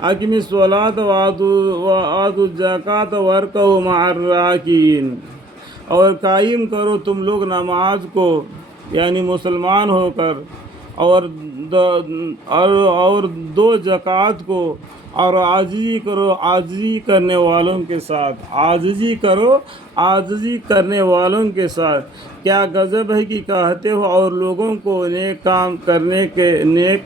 अक़िमिस सलात व आतुज़ ज़कात वर्कऊ मअर राकिईन, और कायम करो तुम लोग नमाज को, यानी मुसलमान होकर, और दो ज़कात को, और आजिज़ी करो आजिज़ी करने वालों के साथ, आजिज़ी करो आजिज़ी करने वालों के साथ। क्या गज़ब है कि कहते हो और लोगों को नेक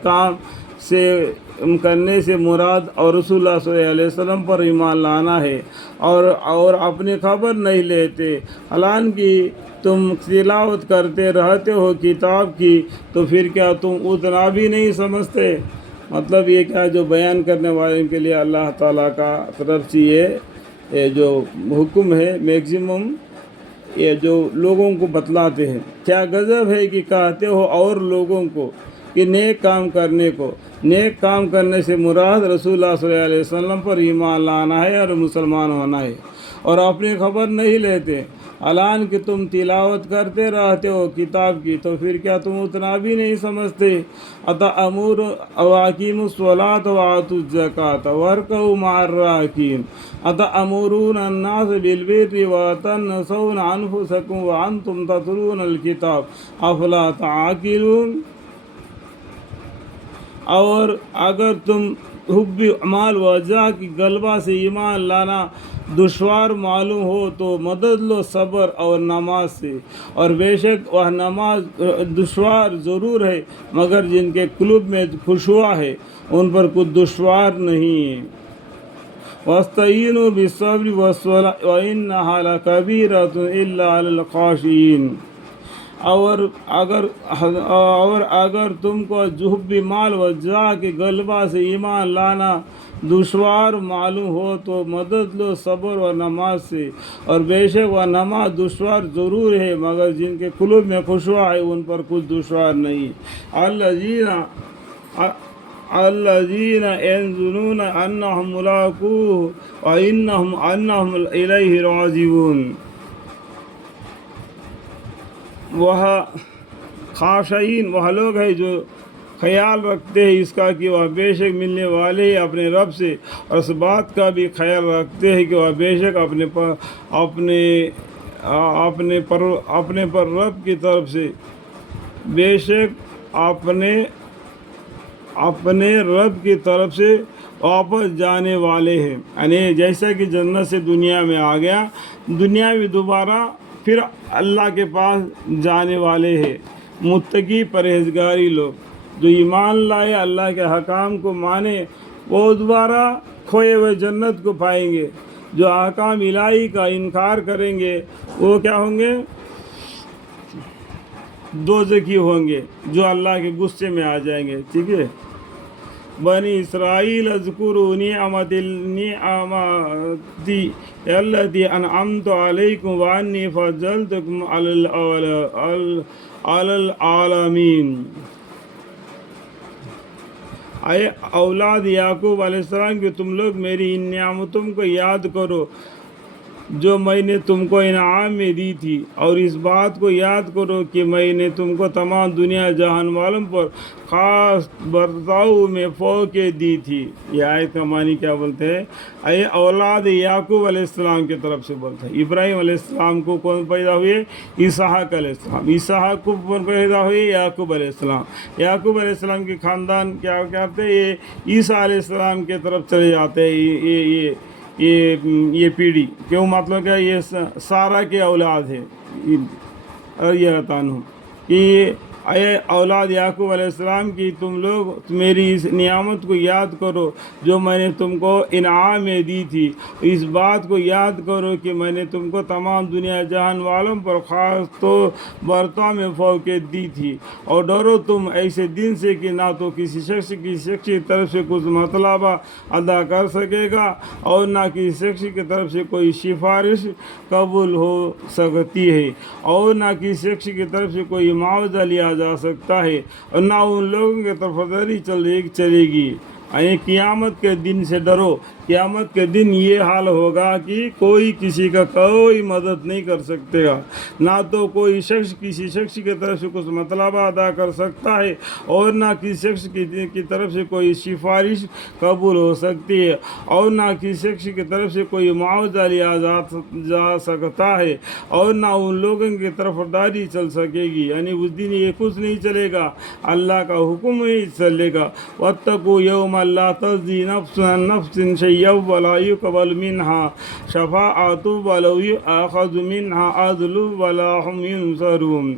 काम से मुराद और रसूलुल्लाह सल्लल्लाहु अलैहि वसल्लम पर ईमान लाना है, और अपनी खबर नहीं लेते, हालांकि तुम तिलावत करते रहते हो किताब की, तो फिर क्या तुम उतना भी नहीं समझते? मतलब ये क्या, जो बयान करने वाले के लिए अल्लाह ताला का तरफ से ये जो हुक्म है मैक्सिमम, ये जो लोगों को बतलाते हैं। क्या गज़ब है कि कहते हो और लोगों को कि नेक काम करने को, नेक काम करने से मुराद रसूलुल्लाह सल्लल्लाहु अलैहि वसल्लम पर ईमान लाना है और मुसलमान होना है, और अपनी खबर नहीं लेते, हालांकि कि तुम तिलावत करते रहते हो किताब की, तो फिर क्या तुम उतना भी नहीं समझते? अतअमुर अवाकीमुस सलात व आतुज़ ज़कात वर्कऊ मअर राकिईन अतअमुरून अन्नास बिलबिर्रि व तनसौना अनफुसकुम व अंतुम ततलूनल किताब अफला ताक़िलून। और अगर तुम हुब्बी अमाल वजह की गलबा से ईमान लाना दुश्वार मालूम हो तो मदद लो सब्र और नमाज से, और बेशक वह नमाज दुश्वार ज़रूर है, मगर जिनके कुल्ब में खुशुआ है उन पर कुछ दुश्वार नहीं है। वस्तईनु बिस्सब्रि वस्सलाह व इन्नहा लकबीरतुन इल्ला अलल खाशिईन। और अगर तुमको जुहबी माल वजा के गलबा से ईमान लाना दुश्वार मालूम हो तो मदद लो सब्र व नमाज से, और बेशक वह नमाज दुश्वार ज़रूर है, मगर जिनके कुलूब में खुशुआ है उन पर कुछ दुश्वार नहीं। अल्लज़ीना यज़ुन्नूना अन्नहुम मुलाक़ूहु व अन्नहुम इलैहि राजिऊन। वह खाशाइन वह लोग हैं जो ख्याल रखते हैं इसका कि वह बेशक मिलने वाले हैं अपने रब से, और इस बात का भी ख्याल रखते हैं कि वह बेशक अपने पर रब की तरफ से बेशक अपने रब की तरफ से वापस जाने वाले हैं। यानी जैसा कि जन्नत से दुनिया में आ गया, दुनिया में दोबारा फिर अल्लाह के पास जाने वाले हैं। मुत्तकी परहेजगारी लोग जो ईमान लाए, अल्लाह के हकाम को माने, वो दोबारा खोए हुए जन्नत को पाएंगे। जो अहकाम इलाही का इनकार करेंगे वो क्या होंगे? दोज़खी होंगे, जो अल्लाह के गुस्से में आ जाएंगे। ठीक है। बनी इसराइल अज़कुरू निअमती अल्लती अनअमतु अलैकुम व अन्नी फज़्ज़लतुकुम अलल आलमीन। आए औलाद याकूब अलैहिस्सलाम कि तुम लोग मेरी इन नियामतों को याद करो जो मैंने तुमको इनाम में दी थी, और इस बात को याद करो कि मैंने तुमको तमाम दुनिया जहान वालों पर ख़ास बर्ताव में फ़ौक़े दी थी। यह आयत का मानी क्या बोलते हैं? ये औलाद याकूब अलैहिस्सलाम की तरफ से बोलते हैं। इब्राहीम अलैहिस्सलाम को कौन पैदा हुए? इसहाक अलैहिस्सलाम। इसहाक को कौन पैदा हुए? याकूब अलैहिस्सलाम। याकूब अलैहिस्सलाम के ख़ानदान क्या करते हैं? ये ईसा अलैहिस्सलाम के तरफ चले जाते हैं। ये पीढ़ी क्यों, मतलब क्या, ये सारा के औलाद है। और ये बताऊँ कि अये औलाद याकूब अलैहिस्सलाम की तुम लोग मेरी इस नियामत को याद करो जो मैंने तुमको इनाम में दी थी। इस बात को याद करो कि मैंने तुमको तमाम दुनिया जहान वालों पर ख़ास तो बर्ताव में फ़ौक़े दी थी। और डरो तुम ऐसे दिन से कि ना तो किसी शख्स की तरफ से कुछ मतलबा अदा कर सकेगा और ना किसी शख्स की तरफ से कोई सिफारिश कबूल हो सकती है, और ना किसी शख्स की तरफ से कोई मुआवजा लिया जा सकता है, और ना उन लोगों की तरफदारी चलेगी। یعنی قیامت کے دن سے ڈرو. قیامت کے دن یہ حال ہوگا کہ کوئی کسی کا کوئی مدد نہیں کر سکتے گا, نہ تو کوئی شخص کسی شخص کی طرف سے کچھ مطلب ادا کر سکتا ہے, اور نہ کسی شخص کی طرف سے کوئی سفارش قبول ہو سکتی ہے, اور نہ کسی شخص کی طرف سے کوئی معاوضہ لیا جا سکتا ہے, اور نہ ان لوگوں کی طرف داری چل سکے گی. یعنی اس دن یہ کچھ نہیں چلے گا, اللہ کا حکم ہی چلے گا. واتقوا یوما لا تجزی نفس عن نفس شیئا ولا یقبل منها شفاعۃ ولا یؤخذ منها عدل ولا هم ینصرون.